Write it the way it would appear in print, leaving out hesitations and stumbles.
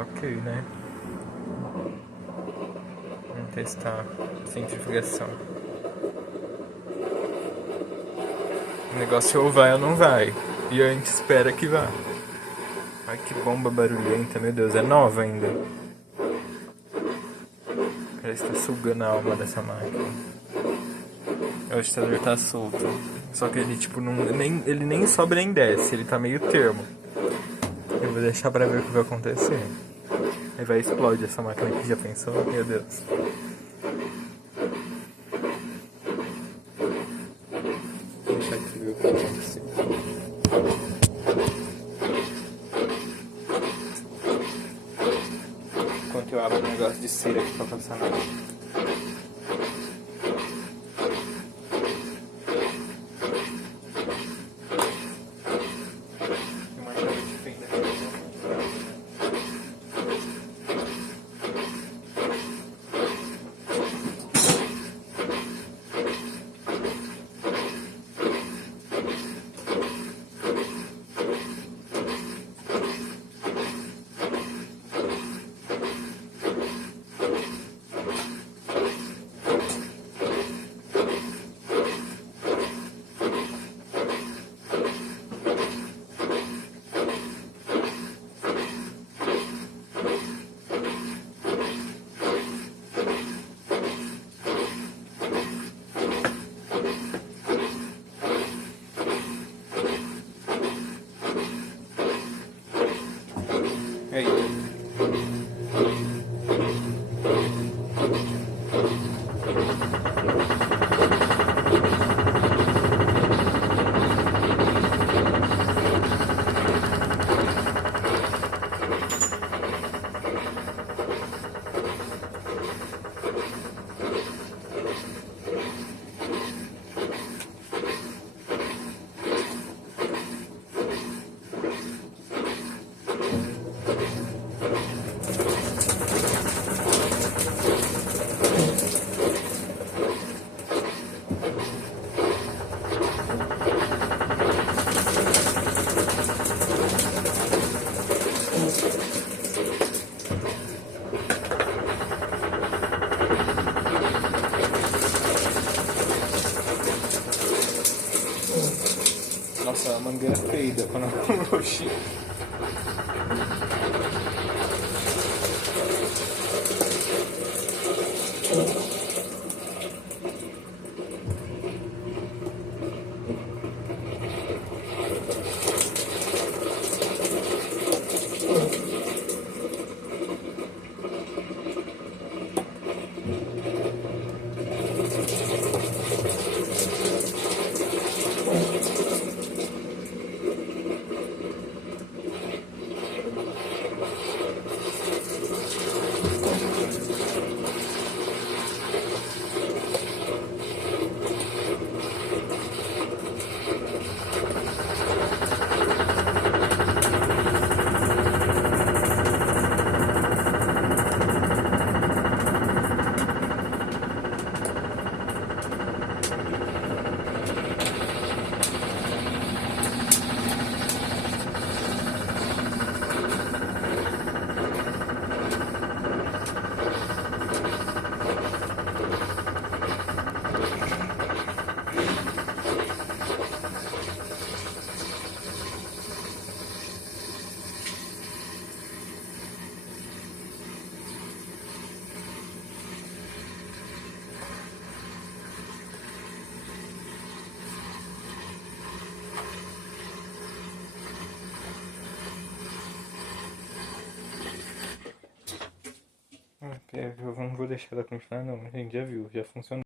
Ok, né? Vamos testar centrifugação. O negócio ou vai ou não vai. E a gente espera que vá. Ai, que bomba barulhenta, meu Deus, é nova ainda. Parece que tá sugando a alma dessa máquina. O agitador tá solto. Só que ele, tipo, ele nem sobe nem desce, ele tá meio termo. Eu vou deixar pra ver o que vai acontecer. Aí vai explodir essa máquina aqui, já pensou? Meu Deus. Vou deixar aqui ver o que vai acontecer. Enquanto eu abro um negócio de cera aqui pra passar na água. Aí. Nossa, a mangueira feida quando eu roxinho. Eu não vou deixar ela continuar não, a gente já viu, já funcionou.